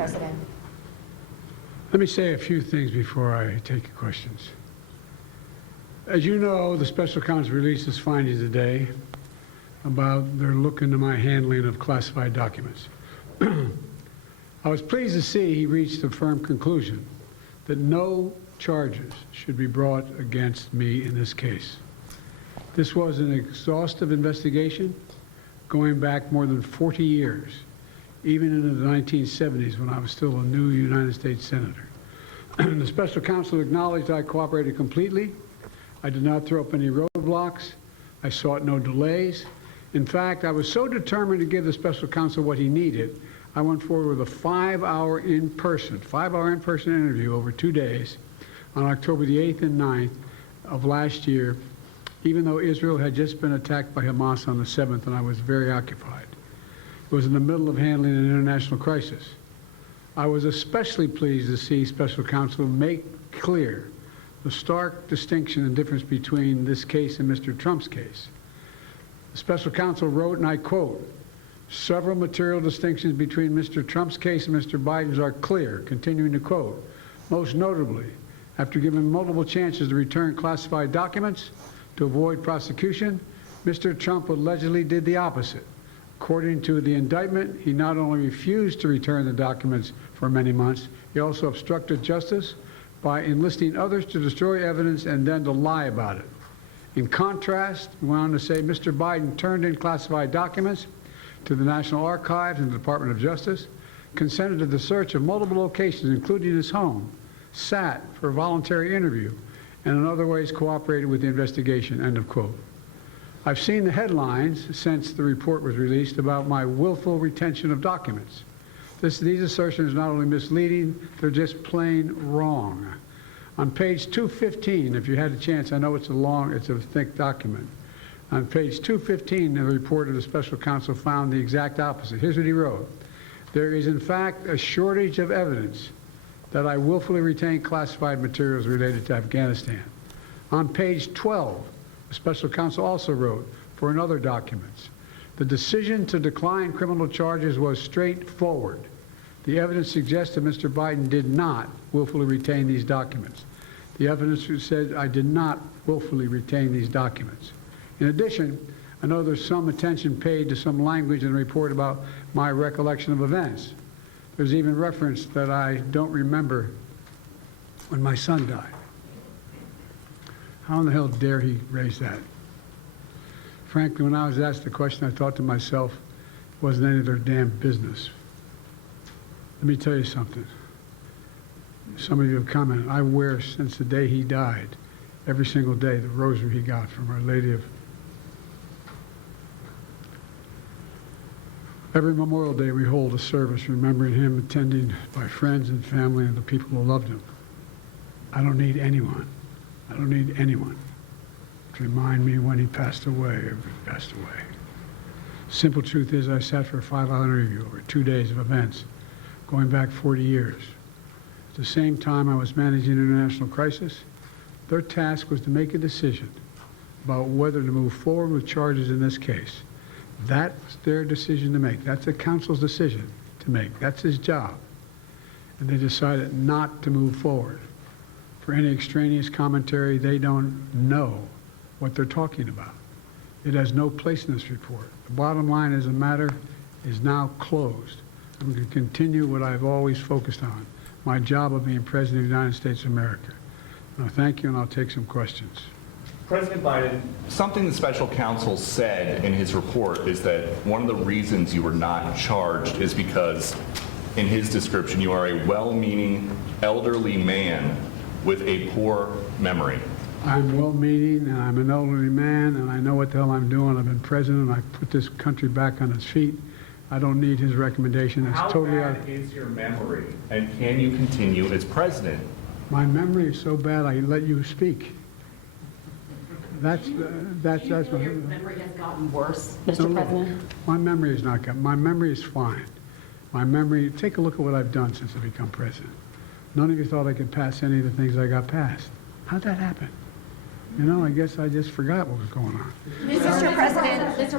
President. Let me say a few things before I take your questions. As you know, the special counsel released his findings today about their look into my handling of classified documents. I was pleased to see he reached a firm conclusion that no charges should be brought against me in this case. This was an exhaustive investigation going back more than 40 years, even into the 1970s when I was still a new United States Senator. The special counsel acknowledged I cooperated completely. I did not throw up any roadblocks. I sought no delays. In fact, I was so determined to give the special counsel what he needed, I went forward with a 5-hour in-person interview over 2 days on October the 8th and 9th of last year, even though Israel had just been attacked by Hamas on the 7th and I was very occupied. It was in the middle of handling an international crisis. I was especially pleased to see special counsel make clear the stark distinction and difference between this case and Mr. Trump's case. The special counsel wrote, and I quote, "Several material distinctions between Mr. Trump's case and Mr. Biden's are clear," continuing to quote, "Most notably, after given multiple chances to return classified documents to avoid prosecution, Mr. Trump allegedly did the opposite. According to the indictment, he not only refused to return the documents for many months, he also obstructed justice by enlisting others to destroy evidence and then to lie about it. In contrast," he went on to say, "Mr. Biden turned in classified documents to the National Archives and the Department of Justice, consented to the search of multiple locations, including his home, sat for a voluntary interview, and in other ways cooperated with the investigation," end of quote. I've seen the headlines since the report was released about my willful retention of documents. These assertions are not only misleading, they're just plain wrong. On page 215, if you had a chance, I know it's a thick document. On page 215, the report of the special counsel found the exact opposite. Here's what he wrote. "There is, in fact, a shortage of evidence that I willfully retained classified materials related to Afghanistan." On page 12, the special counsel also wrote, for another documents, "The decision to decline criminal charges was straightforward. The evidence suggests that Mr. Biden did not willfully retain these documents. The evidence said I did not willfully retain these documents. In addition, I know there's some attention paid to some language in the report about my recollection of events. There's even reference that I don't remember when my son died. How in the hell dare he raise that? Frankly, when I was asked the question, I thought to myself, it wasn't any of their damn business. Let me tell you something. Some of you have commented, I wear since the day he died, every single day, the rosary he got from Our Lady of... Every Memorial Day we hold a service remembering him, attended by friends and family and the people who loved him. I don't need anyone to remind me when he passed away or if he passed away. Simple truth is I sat for a 5-hour interview over 2 days of events going back 40 years. At the same time I was managing an international crisis, their task was to make a decision about whether to move forward with charges in this case. That's their decision to make. That's the counsel's decision to make. That's his job. And they decided not to move forward. For any extraneous commentary, they don't know what they're talking about. It has no place in this report. The bottom line is the matter is now closed. I'm going to continue what I've always focused on, my job of being President of the United States of America. Thank you, and I'll take some questions. President Biden, something the special counsel said in his report is that one of the reasons you were not charged is because, in his description, you are a well-meaning elderly man with a poor memory. I'm well-meaning, and I'm an elderly man, and I know what the hell I'm doing. I've been president, and I put this country back on its feet. I don't need his recommendation. It's totally bad is your memory, and can you continue as president? My memory is so bad I let you speak. That's your memory has gotten worse, Mr. President? My memory is not good. My memory is fine. My memory, take a look at what I've done since I've become president. None of you thought I could pass any of the things I got passed. How'd that happen? You know, I guess I just forgot what was going on. Mr.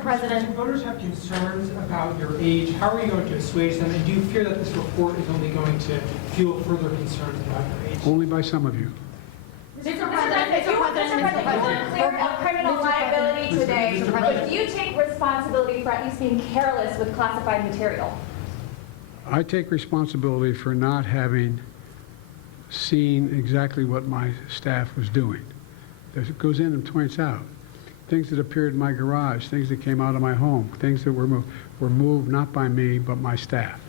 President, If voters have concerns about your age, how are you going to assuage them? And do you fear that this report is only going to fuel further concerns about your age? Only by some of you. Mr. President, Clear up criminal liability today, but do you take responsibility for at least being careless with classified material? I take responsibility for not having seen exactly what my staff was doing. It goes in and points out things that appeared in my garage, things that came out of my home, things that were moved not by me, but my staff.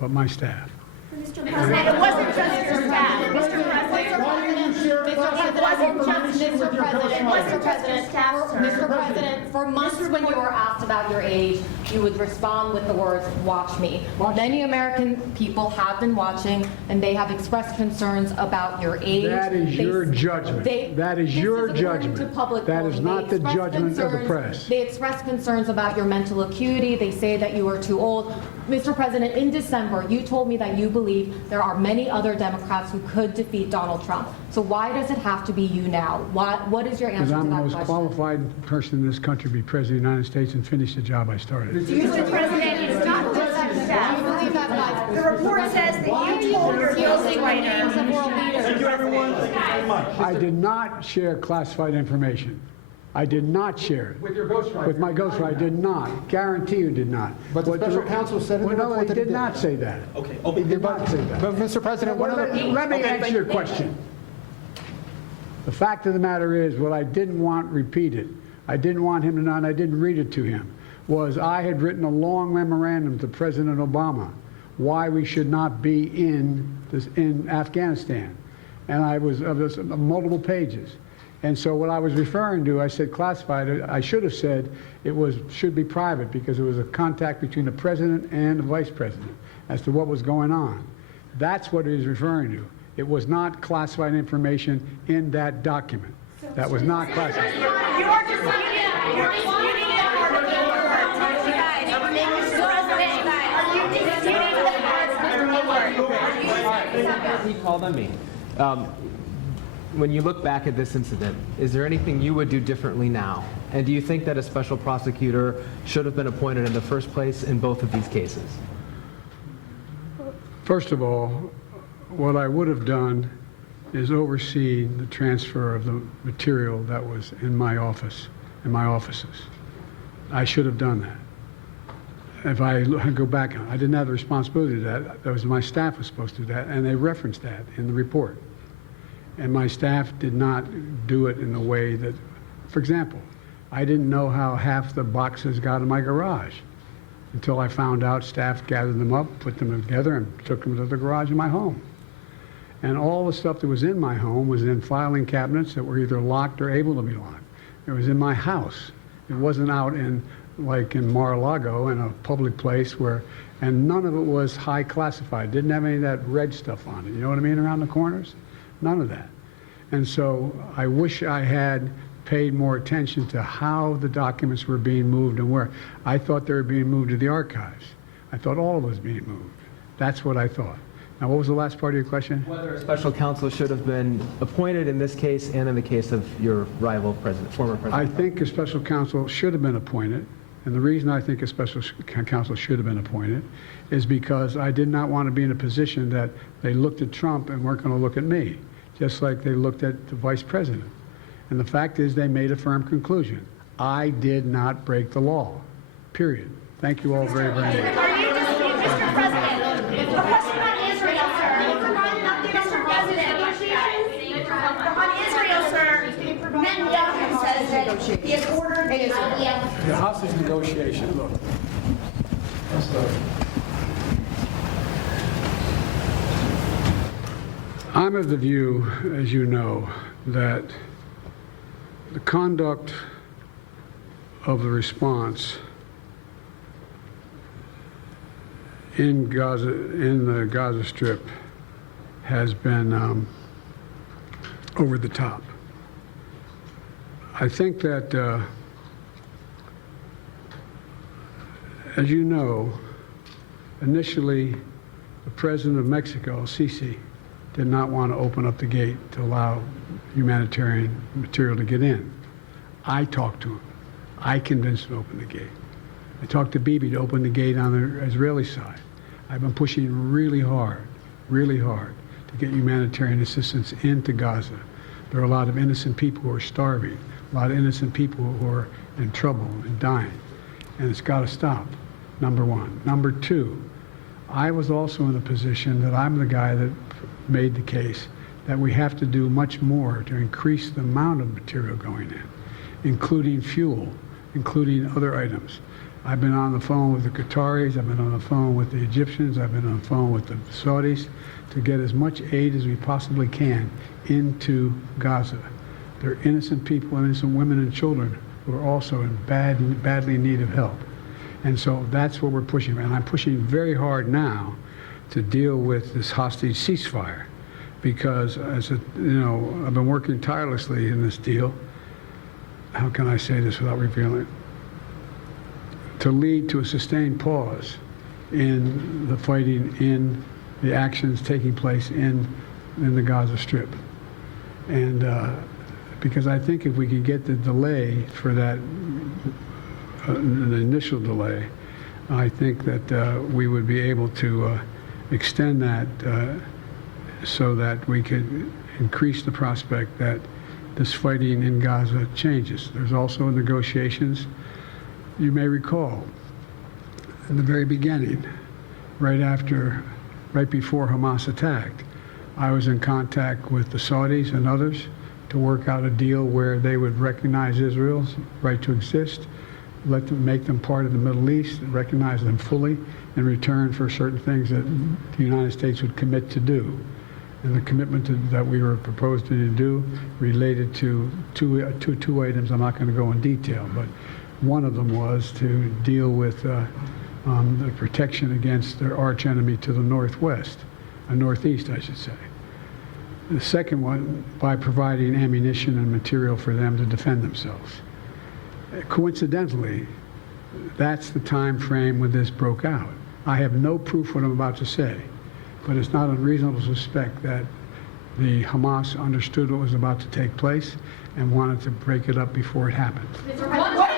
Mr. President, it wasn't just your staff. Mr. President, Mr. President, for months when you were asked about your age, you would respond with the words, "Watch me." Many American people have been watching, and they have expressed concerns about your age. That is your judgment. That is your This is according judgment. to public That is voting. not They the expressed judgment of the concerns- press. They express concerns about your mental acuity. They say that you are too old. Mr. President, in December, you told me that you believe there are many other Democrats who could defeat Donald Trump. So why does it have to be you now? What is your Because answer to I'm the that most question? qualified person in this country to be President of the United States and finish the job I started. Mr. President, it's not just Do you staff. believe that, guys? The report says that you told your Names of world leaders. Thank you, everyone. Thank you very much. I did not share classified information. I did not share it. With your ghostwriter. With my ghostwriter, I did not. Guarantee you did not. But the What special counsel said in the Well, no, report they that he did not say that. Okay. He did not say that. But Mr. President, one of the... Let me answer your question. The fact of the matter is, what I didn't want repeated, I didn't want him to know, and I didn't read it to him, was I had written a long memorandum to President Obama why we should not be in Afghanistan. And I was of this multiple pages. And so what I was referring to, I said classified. I should have said should be private because it was a contact between the president and the vice president as to what was going on. That's what he was referring to. It was not classified information in that document. That was not classified. You are disputing it. You're disputing it for the Mr. President, are you disputing the parts, Mr. Woodward? He called on me. When you look back at this incident, is there anything you would do differently now? And do you think that a special prosecutor should have been appointed in the first place in both of these cases? First of all, what I would have done is oversee the transfer of the material that was in my office, in my offices. I should have done that. If I go back, I didn't have the responsibility to that. That was my staff was supposed to do that, and they referenced that in the report. And my staff did not do it in a way that, for example, I didn't know how half the boxes got in my garage until I found out staff gathered them up, put them together, and took them to the garage in my home. And all the stuff that was in my home was in filing cabinets that were either locked or able to be locked. It was in my house. It wasn't out in, like in Mar-a-Lago, in a public place where, and none of it was high classified. Didn't have any of that red stuff on it. You know what I mean, around the corners? None of that. And so I wish I had paid more attention to how the documents were being moved and where. I thought they were being moved to the archives. I thought all of it was being moved. That's what I thought. Now, what was the last part of your question? Whether a special counsel should have been appointed in this case and in the case of your rival president, former president? I think a special counsel should have been appointed. And the reason I think a special counsel should have been appointed is because I did not want to be in a position that they looked at Trump and weren't going to look at me, just like they looked at the vice president. And the fact is they made a firm conclusion. I did not break the law, period. Thank you all very, very much. Are you disputing, Mr. President? The question on Israel, sir. Mr. President, on Israel, sir, Netanyahu says that he has ordered the IDF. The hostage negotiation, look. I'm of the view, as you know, that the conduct of the response in Gaza, in the Gaza Strip, has been over the top. I think that, as you know, initially the president of Mexico, Sisi, did not want to open up the gate to allow humanitarian material to get in. I talked to him. I convinced him to open the gate. I talked to Bibi to open the gate on the Israeli side. I've been pushing really hard to get humanitarian assistance into Gaza. There are a lot of innocent people who are starving, a lot of innocent people who are in trouble and dying, and it's got to stop, number one. Number two, I was also in a position that I'm the guy that made the case that we have to do much more to increase the amount of material going in, including fuel, including other items. I've been on the phone with the Qataris, I've been on the phone with the Egyptians, I've been on the phone with the Saudis to get as much aid as we possibly can into Gaza. There are innocent people, innocent women and children who are also in badly in need of help. And so that's what we're pushing. And I'm pushing very hard now to deal with this hostage ceasefire because, I've been working tirelessly in this deal. How can I say this without revealing it? To lead to a sustained pause in the fighting, in the actions taking place in the Gaza Strip. And because I think if we could get the delay for that, the initial delay, I think that we would be able to extend that so that we could increase the prospect that this fighting in Gaza changes. There's also negotiations. You may recall, in the very beginning, right before Hamas attacked, I was in contact with the Saudis and others to work out a deal where they would recognize Israel's right to exist, make them part of the Middle East, and recognize them fully in return for certain things that the United States would commit to do. And the commitment that we were proposing to do related to two items. I'm not going to go in detail, but one of them was to deal with the protection against their arch enemy to the northwest, northeast, I should say. The second one, by providing ammunition and material for them to defend themselves. Coincidentally, that's the time frame when this broke out. I have no proof what I'm about to say, but it's not unreasonable to suspect that the Hamas understood what was about to take place and wanted to break it up before it happened. Mr. President,